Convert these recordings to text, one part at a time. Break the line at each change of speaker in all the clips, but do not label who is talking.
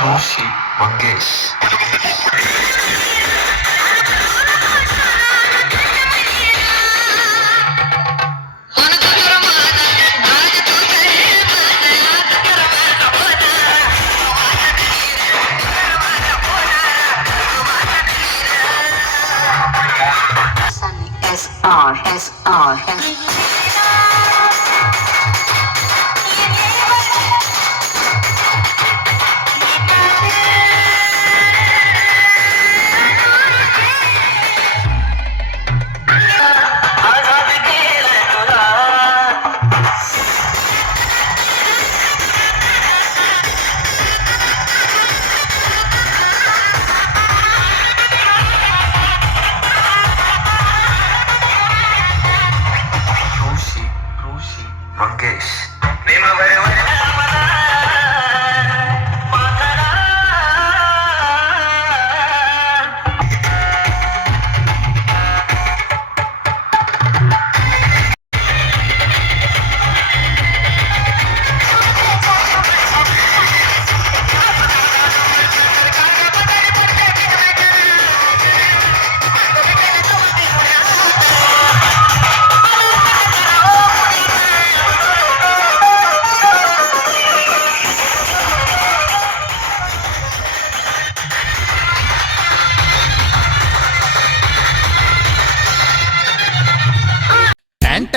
Toshi
Mangesh SR, SR, SR.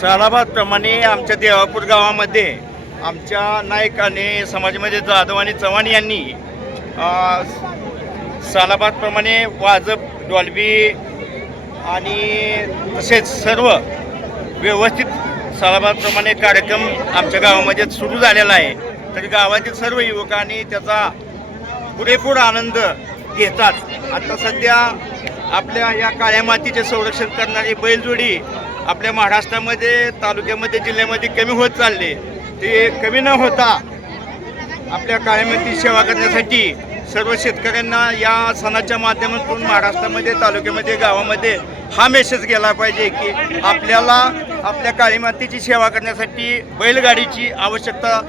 सालाबादप्रमाणे आमच्या देवापूर गावामध्ये आमच्या नायकाने समाजमध्ये जाधव आणि चव्हाण यांनी सालाबादप्रमाणे वाजप डॉल्बी आणि तसेच सर्व व्यवस्थित सालाबादप्रमाणे कार्यक्रम आमच्या गावामध्ये सुरू झालेला आहे. तरी गावातील सर्व युवकांनी त्याचा पुरेपूर आनंद घेतात. आता सध्या आपल्या या काळ्या मातीचे संरक्षण करणारी बैलजोडी आपल्या महाराष्ट्रामध्ये तालुक्यामध्ये जिल्ह्यामध्ये कमी होत चालले. ते कमी न होता आपल्या काळ्या मातीची सेवा करण्यासाठी सर्व शेतकऱ्यांना या सणाच्या माध्यमातून महाराष्ट्रामध्ये तालुक्यामध्ये गावामध्ये हा मेसेज गेला पाहिजे की आपल्याला आपल्या काळी मातीची सेवा करण्यासाठी बैलगाडीची आवश्यकता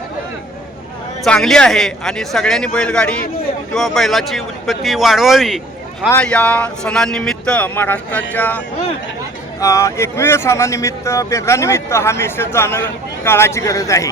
चांगली आहे आणि सगळ्यांनी बैलगाडी किंवा बैलाची उत्पत्ती वाढवावी हा या सणानिमित्त महाराष्ट्राच्या अ, सणानिमित्त पेगडानिमित्त हा मेसेज जाणं काळाची गरज आहे.